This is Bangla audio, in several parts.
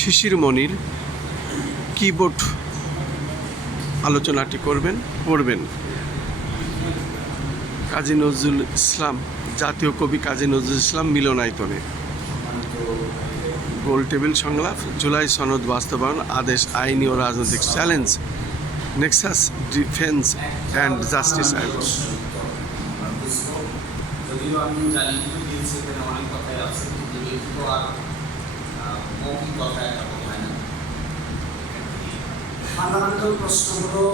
শিশির মনির কিবোর্ড আলোচনাটি পড়বেন কাজী নজরুল ইসলাম, জাতীয় কবি কাজী নজরুল ইসলাম মিলনায়তনে। গোল টেবিল সংলাপ, জুলাই সনদ বাস্তবায়ন আদেশ, আইনি ও রাজনৈতিক challenge, Nexus defence and justice আইন। যদিও আমি জানি সেখানে অনেক কথাই আছে, কিন্তু লিখিত আর মৌখিক কথা একটা কথা হয় না। ফান্ডামেন্টাল প্রশ্ন হলো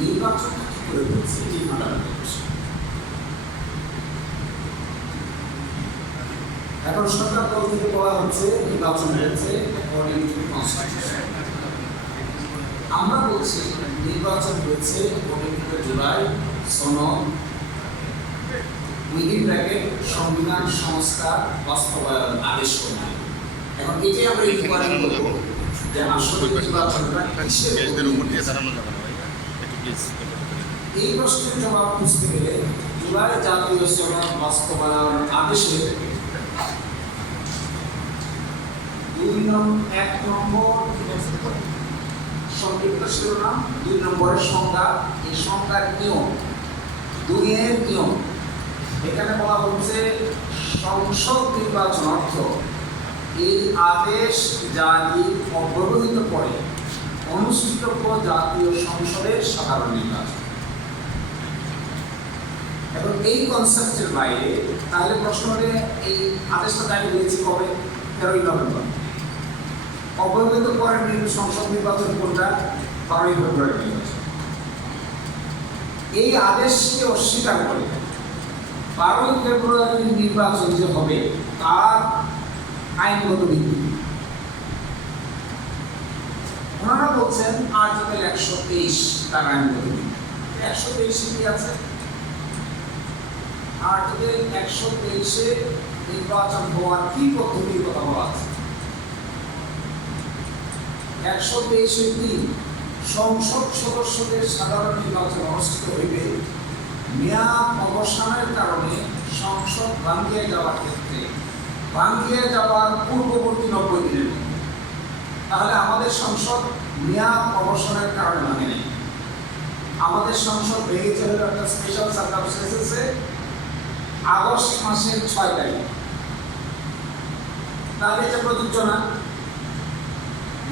নির্বাচনটা কি করে হচ্ছে, এই ফান্ডামেন্টাল প্রশ্ন। এখন সরকার দল থেকে বলা হচ্ছে নির্বাচন হয়েছে অ্যাকর্ডিং টু কনস্টিটিউশন। আমরা বলছি নির্বাচন হয়েছে অ্যাকর্ডিং টু জুলাই সনদ উইদিন ব্র্যাকেট সংবিধান সংস্কার বাস্তবায়ন আদেশ করবে। এখন এটাই আমরা ইনকোয়ারি করব যে আসলে নির্বাচনটা কিসের উপর দিয়ে দাঁড়ানো যাবে না ভাই, একটু প্লিজ। এই প্রশ্নের জবাব খুঁজতে গেলে জুলাই জাতীয় সনদ বাস্তবায়ন আদেশে 1 নম্বর সংক্ষিপ্ত শিরোনাম, 2 নম্বরের সংজ্ঞা, এই সংজ্ঞার নিয়ম, 2 এর নিয়ম। এখানে বলা হচ্ছে সংসদ নির্বাচন অর্থ এই আদেশ জারি অব্যবহিত পরে অনুষ্ঠিতব্য জাতীয় সংসদের সাধারণ নির্বাচন। এখন এই কনসেপ্টের বাইরে তাহলে প্রশ্ন হলে এই আদেশটা জারি হয়েছে কবে? 13ই নভেম্বর। অব্যবহিত পরের সংসদ নির্বাচন কোনটা? 12ই ফেব্রুয়ারি নির্বাচন। এই আদেশকে অস্বীকার করে 12ই ফেব্রুয়ারির নির্বাচন যে হবে তার আইনগত ভিত্তি ওনারা বলছেন আর্টিকেল 123 তার আইনগত ভিত্তি। 123 কি আছে? আর্টিকেল 123-এ নির্বাচন হওয়ার কি পদ্ধতির কথা বলা আছে। 123-3 সংসদ সদস্যদের সাধারণ নির্বাচন অনুষ্ঠিত হইবে মেয়াদ অবসানের কারণে সংসদ ভাঙ্গিয়ে যাওয়ার ক্ষেত্রে ভাঙ্গিয়ে যাওয়ার পূর্ববর্তী 90 দিনের মধ্যে। তাহলে আমাদের সংসদ মেয়াদ অবসানের কারণে ভাঙে নেই। আমাদের সংসদ ভেঙেছে হলো একটা স্পেশাল সার্কামস্টেন্সেসে আগস্ট মাসের 6 তারিখ। তাহলে এটা প্রযোজ্য না।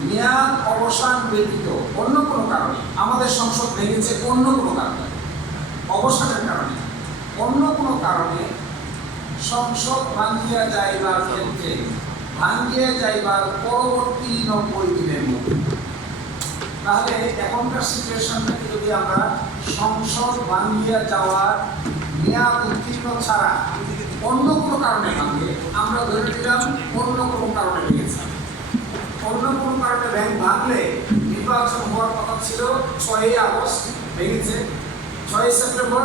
মেয়াদ অবসান ব্যতীত অন্য কোনো কারণে আমাদের সংসদ ভেঙেছে, অন্য কোনো কারণে, অবসানের কারণে, অন্য কোনো কারণে সংসদ ভাঙ্গিয়া যাইবার ক্ষেত্রে ভাঙ্গিয়া যাইবার পরবর্তী 90 দিনের মধ্যে। তাহলে এখনকার সিচুয়েশনটাকে যদি আমরা সংসদ ভাঙ্গিয়া যাওয়ার মেয়াদ উত্তীর্ণ ছাড়া অন্য কোনো কারণে ভাঙে, আমরা ধরে নিলাম অন্য কোনো কারণে ভেঙেছে। অন্য কোনো কারণে ব্যাংক ভাঙলে নির্বাচন হওয়ার কথা ছিল 6 আগস্ট, ভেঙেছে 6 সেপ্টেম্বর,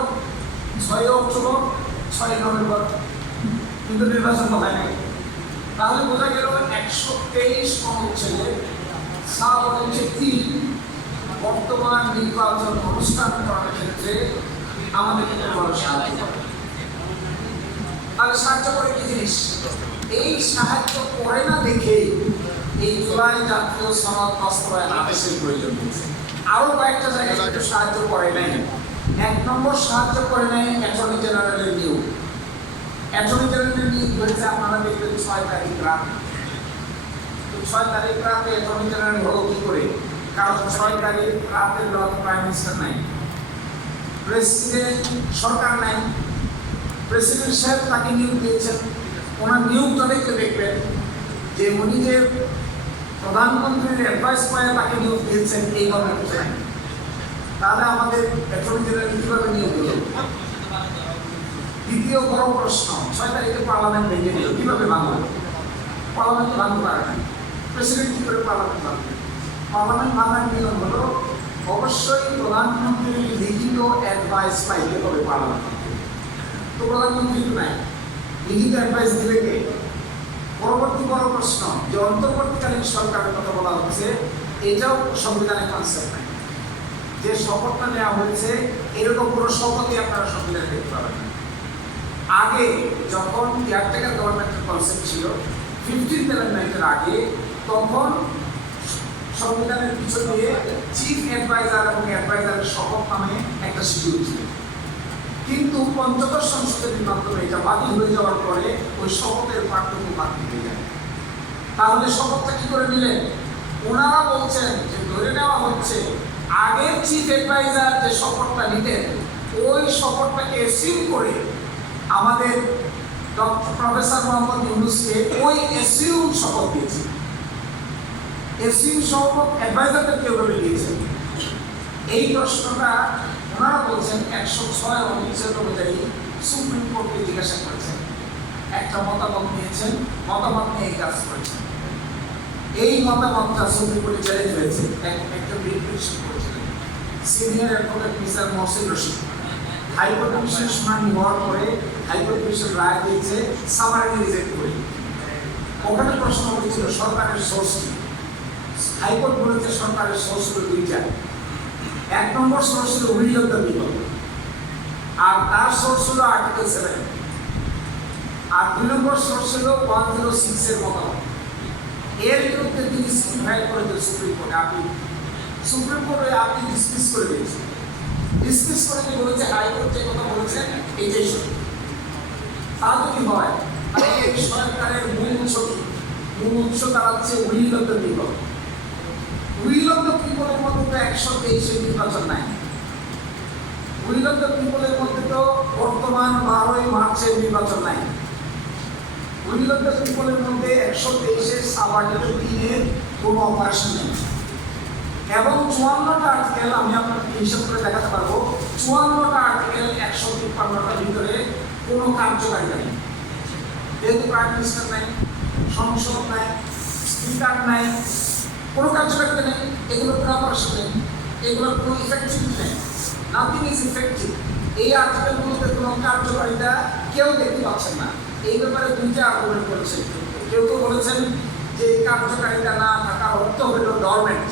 6 অক্টোবর, 6 নভেম্বর, কিন্তু নির্বাচন তো হয় নাই। তাহলে বোঝা গেল 123 অনুচ্ছেদে 3 বর্তমান নির্বাচন অনুষ্ঠান করার ক্ষেত্রে আমাদেরকে বড় সাহায্য করে। তাহলে সাহায্য করে কি জিনিস? এই সাহায্য করে না দেখে এই জুলাই জাতীয় সনদ বাস্তবায়ন আদেশের প্রয়োজন হয়েছে। আরো কয়েকটা জায়গায় একটু সাহায্য করে নাই। 1 নম্বর সাহায্য করে নাই অ্যাটর্নি জেনারেলের নিয়োগ। অ্যাটর্নি জেনারেলের নিয়োগ হয়েছে আপনারা দেখবেন 6 তারিখ রাত। 6 তারিখ রাতে অ্যাটর্নি জেনারেল হলো কি করে? কারণ 6 তারিখ রাতের প্রাইম মিনিস্টার নাই, প্রেসিডেন্ট সরকার নাই, প্রেসিডেন্ট সাহেব তাকে নিয়োগ দিয়েছেন। ওনার নিয়োগটা দেখতে দেখবেন যে উনি যে প্রধানমন্ত্রীর অ্যাডভাইস পায় তাকে নিয়োগ দিয়েছেন, এই গভর্নমেন্ট নাই। তাহলে আমাদের অ্যাটর্নি জেনারেল কিভাবে নিয়োগ হলো? দ্বিতীয় বড় প্রশ্ন, 6 তারিখে পার্লামেন্ট ভেঙে দিল, কিভাবে ভাঙলো? পার্লামেন্ট ভাঙতে পারে না, প্রেসিডেন্ট কি করে পার্লামেন্ট ভাঙবে? পার্লামেন্ট ভাঙার নিয়ম হলো অবশ্যই প্রধানমন্ত্রীর লিখিত অ্যাডভাইস পাইতে হবে পার্লামেন্ট। তো প্রধানমন্ত্রী তো নাই, লিখিত অ্যাডভাইস দিলে কে? পরবর্তী বড় প্রশ্ন যে অন্তর্বর্তীকালীন সরকারের কথা বলা হচ্ছে, এটাও সংবিধানের কনসেপ্ট নাই। যে শপথটা নেওয়া হয়েছে এরকম কোনো শপথই আপনারা সংবিধানে দেখতে পাবেন না। আগে যখন কেয়ারটেকার গভর্নমেন্টের কনসেপ্ট ছিল, 15th অ্যামেন্ডমেন্টের আগে তখন সংবিধানের পিছন দিয়ে চিফ অ্যাডভাইজার এবং অ্যাডভাইজারের শপথ নামে একটা শিডিউল ছিল। কিন্তু পঞ্চদশ সংশোধনীর মাধ্যমে এটা বাতিল হয়ে যাওয়ার পরে ওই শপথের পাঠ্যক্রম বাতিল হয়ে যায়। তাহলে শপথটা কি করে নিলেন? ওনারা বলছেন যে ধরে নেওয়া হচ্ছে আগের চিফ অ্যাডভাইজার যে শপথটা নিতেন ওই শপথটাকে এসিউম করে আমাদের ডক্টর প্রফেসর মোহাম্মদ ইউনূসকে ওই এসিউম শপথ দিয়েছে। এসিউম শপথ অ্যাডভাইজারদের কেউ দিয়েছেন। এই প্রশ্নটা ওনারা বলছেন 106 অনুচ্ছেদ অনুযায়ী সুপ্রিম কোর্টকে জিজ্ঞাসা করেছেন, একটা মতামত নিয়েছেন, মতামত নিয়ে এই কাজ করেছেন। এই মতামতটা সুপ্রিম কোর্টে চ্যালেঞ্জ হয়েছে। একটা রিপিটিশন করেছিলেন senior advocate mister Mohsin Rashid. High court কমিশনের শুনানি হওয়ার পরে হাইকোর্ট কমিশন রায় দিয়েছে সামারি রিজেক্ট করে। ওখানে প্রশ্ন উঠেছিল সরকারের সোর্স কি। হাইকোর্ট বলেছে সরকারের সোর্স হলো দুইটা। এক নম্বর সোর্স হলো উইল অফ দ্য পিপল, আর তার সোর্স হলো আর্টিকেল 7, আর 2 নম্বর সোর্স হলো 106 এর মতামত। এর বিরুদ্ধে তিনি ফাইল করেছেন সুপ্রিম কোর্টে আপিল। সুপ্রিম কোর্টে আপিল ডিসমিস করে দিয়েছে। ডিসমিস করে দিয়ে বলেছে হাইকোর্ট যে কথা বলেছেন এইটাই সত্যি। তা যদি হয় তাহলে এই সরকারের মূল উৎস কি? মূল উৎস দাঁড়াচ্ছে will of the people. Will of the পিপলের মধ্যে তো 123 নির্বাচন নাই। উইল অফ দ্য পিপলের মধ্যে তো বর্তমান 12ই মার্চের নির্বাচন নাই। উইল অফ দ্য পিপলের মধ্যে 123 সাব-আর্টিকেল 3 এর কোনো অপারেশন নেই। এবং 54টা আর্টিকেল আমি আপনাকে হিসাব করে দেখাতে পারবো। 54টা আর্টিকেল 153টার ভিতরে কোনো কার্যকারিতা নেই। যেহেতু প্রাইম মিনিস্টার নাই, সংসদ নাই, স্পিকার নাই, কোনো কার্যকারিতা নেই, এগুলোর কোনো অপারেশন নেই, এগুলোর কোনো ইফেক্টিভ নেই। Nothing is effective. এই আর্টিকেলগুলোতে কোনো কার্যকারিতা কেউ দেখতে পাচ্ছেন না। এই ব্যাপারে দুইটা আর্গুমেন্ট করেছে। কেউ তো বলেছেন যে কার্যকারিতা না থাকার অর্থ হলো ডরমেন্ট,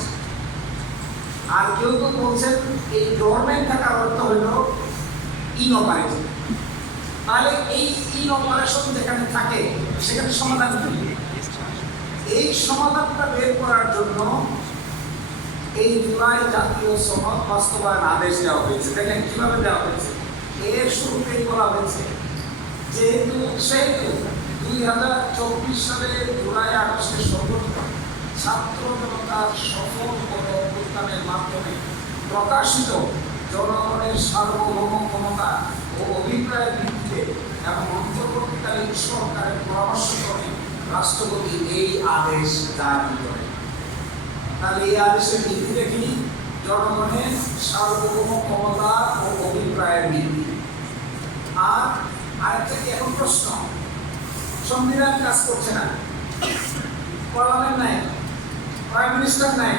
আর কেউ তো বলছেন এই ডরমেন্ট থাকার অর্থ হলো ইনঅপারেটিভ। তাহলে এই ইনঅপারেশন যেখানে থাকে সেখানে সমাধান কি? এই সমাধানটা বের করার জন্য এই জুলাই জাতীয় সনদ বাস্তবায়ন আদেশ দেওয়া হয়েছে। দেখেন কিভাবে দেওয়া হয়েছে। এর শুরুতেই বলা হয়েছে যেহেতু 2024 সালে জুলাই আগস্টের সর্বত্র ছাত্র জনতার সফল অভ্যুত্থানের মাধ্যমে প্রকাশিত জনগণের সার্বভৌম ক্ষমতা ও অভিপ্রায়ের ভিত্তিতে এবং অন্তর্বর্তীকালীন সরকারের পরামর্শ করে রাষ্ট্রপতি এই আদেশ জারি করেন। তাহলে এই আদেশের ভিত্তিতে কি? জনগণের সার্বভৌম ক্ষমতা ও অভিপ্রায়ের ভিত্তি। আর আরেকটা কি এখন প্রশ্ন, সংবিধান কাজ করছে না, পার্লামেন্ট নাই, প্রাইম মিনিস্টার নাই,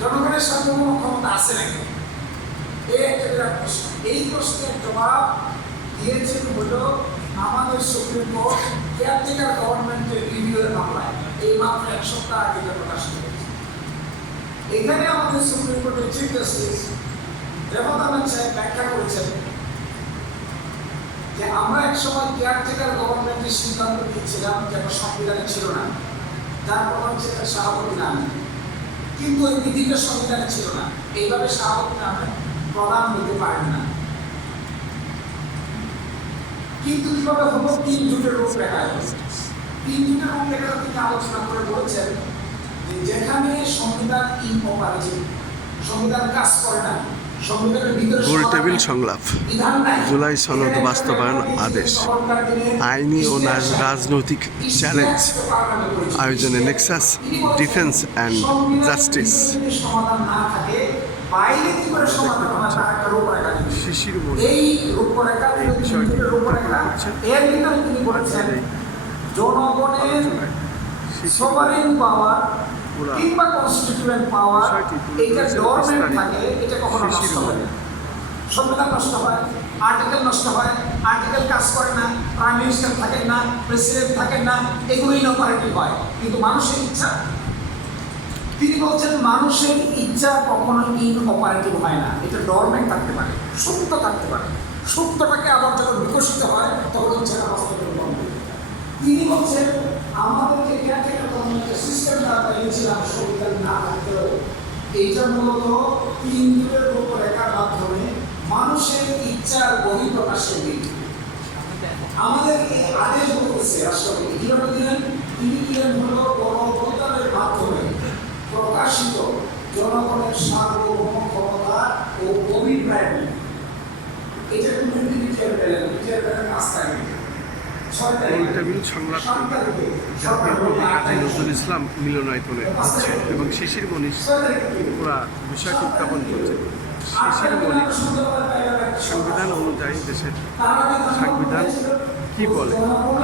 জনগণের সার্বভৌম ক্ষমতা আছে নাকি? এই একটা বিরাট প্রশ্ন। এই প্রশ্নের জবাব দিয়েছেন হলো আমাদের সুপ্রিম কোর্ট কেয়ারটেকার গভর্নমেন্টের রিভিউয়ের মামলায়। এই মাত্র 1 সপ্তাহ আগে এটা প্রকাশিত হয়েছে। এখানে আমাদের সুপ্রিম কোর্টের চিফ জাস্টিস রেফাত আহমেদ সাহেব ব্যাখ্যা করেছেন যে আমরা একসময় কেয়ারটেকার গভর্নমেন্টের সিদ্ধান্ত নিয়েছিলাম যেটা সংবিধানে ছিল না, যার প্রধান ছিলেন শাহাবুদ্দিন আহমেদ, কিন্তু এই বিধিটা সংবিধানে ছিল না। এইভাবে শাহাবুদ্দিন আহমেদ প্রধান হতে পারেন না। কিন্তু কিভাবে হলো? 3 জুটের রূপরেখা। 3 জুটের রূপরেখা তিনি আলোচনা করে বলেছেন যে যেখানে সংবিধান ইনঅপারেটিভ, সংবিধান কাজ করে না, সংবিধানের ভিতরে গোলটেবিল সংলাপ, জুলাই সনদ বাস্তবায়ন আদেশ, আইনি ও রাজনৈতিক চ্যালেঞ্জ আয়োজনে নেক্সাস ডিফেন্স অ্যান্ড জাস্টিস। সমাধান না থাকে বাইরে কি করে সমাধান হয় তার একটা রূপরেখা। শিশির এই রূপরেখা এর ভিতরে তিনি বলেছেন জনগণের সভারেন পাওয়ার কিংবা কনস্টিটিউয়েন্ট পাওয়ার এইটা গভর্নমেন্ট থাকে, এটা কখনো নষ্ট হয় না। সংবিধান নষ্ট হয়, আর্টিকেল নষ্ট হয়, আর্টিকেল কাজ করে না, প্রাইম মিনিস্টার থাকেন না, প্রেসিডেন্ট থাকেন না, এগুলো ইনঅপারেটিভ হয়। কিন্তু মানুষের ইচ্ছা, তিনি বলছেন মানুষের ইচ্ছা কখনো ইনঅপারেটিভ হয় না, এটা ডরমেন্ট থাকতে পারে, সুপ্ত থাকতে পারে। সুপ্তটাকে আবার যখন বিকশিত হয় তখন হচ্ছে তিনি বলছেন আমাদেরকে কেয়ারটেকার গভর্নমেন্টের সিস্টেমটা পেয়েছিলাম সংবিধান না থাকলেও এইটা মূলত 3 যুগের রূপরেখার মাধ্যমে মানুষের ইচ্ছার বহিঃপ্রকাশের দিক। আমাদেরকে আদেশ করতেছে রাষ্ট্রপতি কিভাবে দিলেন? তিনি দিলেন হলো গণভোটের মাধ্যমে প্রকাশিত জনগণের সার্বভৌম ক্ষমতা ও অভিপ্রায়। এটা কিন্তু বিচার পেলেন রাস্তায় ইন্টারভিউ সংলাপ জাতীয় কবি কাজী নজরুল ইসলাম মিলনায়তনে হচ্ছে এবং শিশির মনীষ পুরা বিষয়টি উত্থাপন করছে। শিশির মনীষ সংবিধান অনুযায়ী দেশের সংবিধান কি বলে,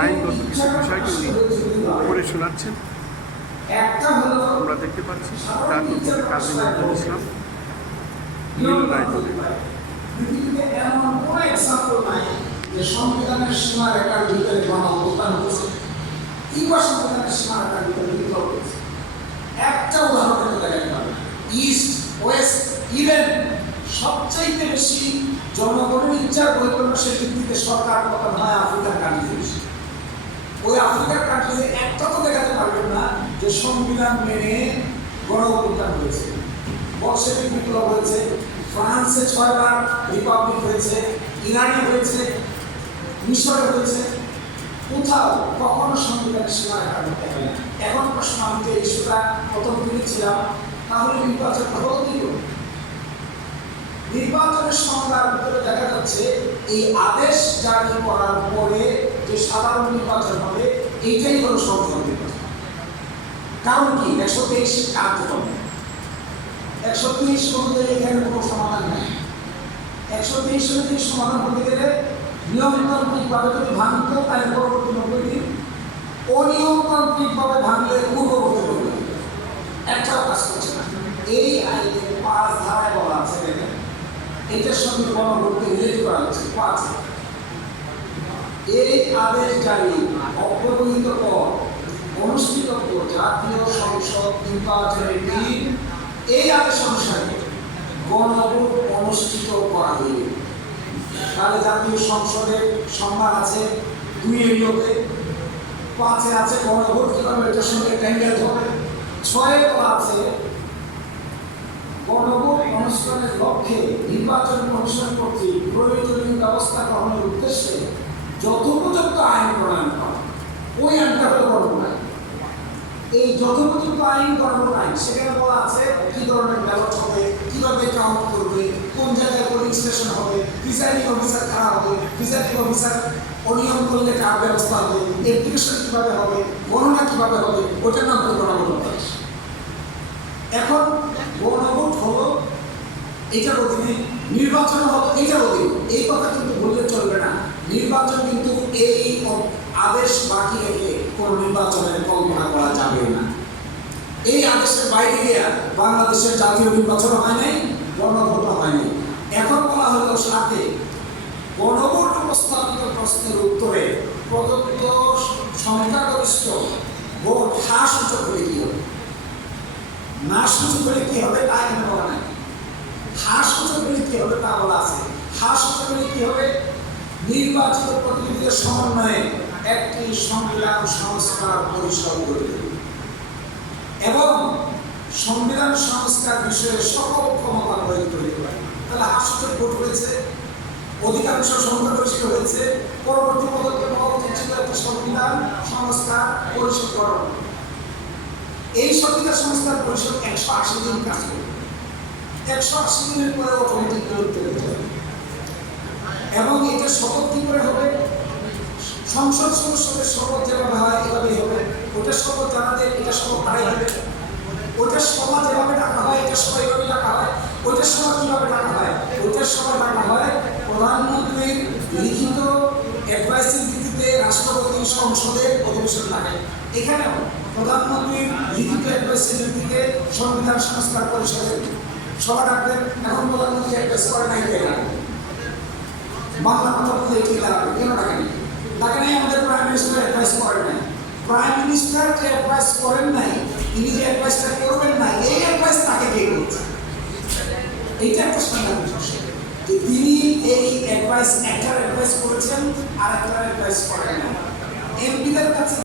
আইনগত কিছু বিষয়টি উনি পড়ে শোনাচ্ছেন, আমরা দেখতে পাচ্ছি। জাতীয় কবি কাজী নজরুল ইসলাম মিলনায়তনে এমন কোনো এক্সাম্পল নাই যে সংবিধানের সীমারেখার ভিতরে গণঅভ্যুত্থান হচ্ছে কিংবা সংবিধানের সীমারেখার ভিতরে বিপ্লব হচ্ছে। একটা উদাহরণ কিন্তু দেখাতে পারবে, ইস্ট ওয়েস্ট ইভেন সবচাইতে বেশি জনগণের ইচ্ছার বহিঃপ্রকাশের ভিত্তিতে সরকার পতন হয় আফ্রিকার কান্ট্রিতে। ওই আফ্রিকার কান্ট্রিতে একটা তো দেখাতে পারবেন না যে সংবিধান মেনে গণঅভ্যুত্থান হয়েছে, বলশেভিক বিপ্লব হয়েছে, ফ্রান্সে 6 বার রিপাবলিক হয়েছে, ইরানে হয়েছে, মিশরে হয়েছে। কোথাও কখনো সংবিধানের সীমারেখা করতে হয় না। এখন প্রশ্ন, আমি তো ইস্যুটা প্রথম তুলেছিলাম, তাহলে নির্বাচন হলো কি? নির্বাচনের সংজ্ঞার ভিতরে দেখা যাচ্ছে এই আদেশ জারি করার পরে যে সাধারণ নির্বাচন হবে এইটাই হলো সংসদ নির্বাচন। কারণ কি? 123 কার্যক্রম, 130 অনুযায়ী এখানে কোনো সমাধান নেই। 123 অনুযায়ী সমাধান হতে গেলে নিয়মতান্ত্রিকভাবে যদি ভাঙত তাহলে পরবর্তী 90 দিন, অনিয়মতান্ত্রিকভাবে ভাঙলে পূর্ববর্তী 90 দিন। একটাও কাজ করছে না। এই আইনে 5 ধারায় বলা আছে, দেখেন এটার সঙ্গে গণভোটকে রিলেট করা হচ্ছে 5। এই আদেশ জারি অব্যবহিত পর অনুষ্ঠিতব্য জাতীয় সংসদ নির্বাচনের দিন এই আদেশ অনুসারে গণভোট অনুষ্ঠিত করা হইবে। তাহলে জাতীয় সংসদের সংখ্যা আছে 2 এরিয়াতে, 5 আছে গণভোট কিভাবে এটার সঙ্গে ট্যাঙ্গেল হবে, 6 আছে গণভোট অনুষ্ঠানের লক্ষ্যে নির্বাচন কমিশন কর্তৃক প্রয়োজনীয় ব্যবস্থা গ্রহণের উদ্দেশ্যে যথোপযুক্ত আইন প্রণয়ন করা। ওই আইনটা হলো গণভোট আইন। এই যথোপযুক্ত আইন গণভোট আইন, সেখানে বলা আছে কি ধরনের ব্যালট হবে, কিভাবে কাউন্ট করবে, কোন জায়গায় পোলিং স্টেশন হবে, প্রিসাইডিং অফিসার কারা হবে, প্রিসাইডিং অফিসার অনিয়ম করলে কার ব্যবস্থা হবে, অ্যাপ্লিকেশন কিভাবে হবে, গণনা কিভাবে হবে, ওটার নাম হলো গণভোট। এখন গণভোট হলো এটার অধীনে, নির্বাচন হলো এটার অধীনে। এই কথা কিন্তু বললে চলবে না। নির্বাচন কিন্তু এই আদেশ বাকি রেখে কোন নির্বাচনের কল্পনা করা যাবে না। এই আদেশের বাইরে গিয়ে বাংলাদেশের জাতীয় নির্বাচন হয় নাই, গণভোট হয় নাই। এখন বলা হলো সাথে গণভোট প্রস্তাবিত প্রশ্নের উত্তরে প্রদত্ত সংখ্যাগরিষ্ঠ ভোট হ্রাস সূচক হলে কি হবে, না সূচক হলে কি হবে তা এখানে বলা নাই। হ্রাস সূচক হলে কি হবে তা বলা আছে। হ্রাস সূচক হলে কি হবে? নির্বাচিত প্রতিনিধিদের সমন্বয়ে একটি সংবিধান সংস্কার পরিষদ গঠিত এবং সংবিধান সংস্কার বিষয়ে সকল ক্ষমতা প্রয়োগ করিতে পারে। তাহলে হ্রাস সূচক ভোট হয়েছে, অধিকাংশ সংখ্যাগরিষ্ঠ হয়েছে, পরবর্তী পদক্ষেপ হওয়া উচিত ছিল একটা সংবিধান সংস্কার পরিষদ গঠন। এই সংবিধান সংস্কার পরিষদ 180 দিন কাজ করবে। 180 দিনের পরে অটোমেটিক বিলুপ্ত হয়ে যাবে এবং এটা শপথ কি করে হবে? সংসদ সদস্যদের শপথ যেভাবে হয় এভাবেই হবে। ওটা শপথ জানাদের এটা শপথ হারাই হবে। ওইটার সভা যেভাবে ডাকা হয় এটা সবাই এভাবে ডাকা হয়। ওইটার সভা কিভাবে ডাকা হয়? ওইটার সভা ডাকা হয় প্রধানমন্ত্রীর লিখিত অ্যাডভাইসের ভিত্তিতে রাষ্ট্রপতি সংসদের অধিবেশন ডাকে। এখানেও প্রধানমন্ত্রীর লিখিত অ্যাডভাইসের ভিত্তিতে সংবিধান সংস্কার পরিষদের সভা ডাকবেন। এখন প্রধানমন্ত্রী অ্যাডভাইস করে নাই, বাংলা কথা বলতে এটি দাঁড়াবে কেন ডাকেনি? ডাকেনি আমাদের প্রাইম মিনিস্টার অ্যাডভাইস করেন নাই। প্রাইম মিনিস্টার যে অ্যাডভাইস করেন নাই, তিনি যে অ্যাডভাইসটা করবেন না, এই অ্যাডভাইস তাকে কে করছে? এইটা একটা সাধারণ বিষয় যে তিনি এই অ্যাডভাইস, একটার অ্যাডভাইস করেছেন আর একটার অ্যাডভাইস করেন না। এমপিদের কাছে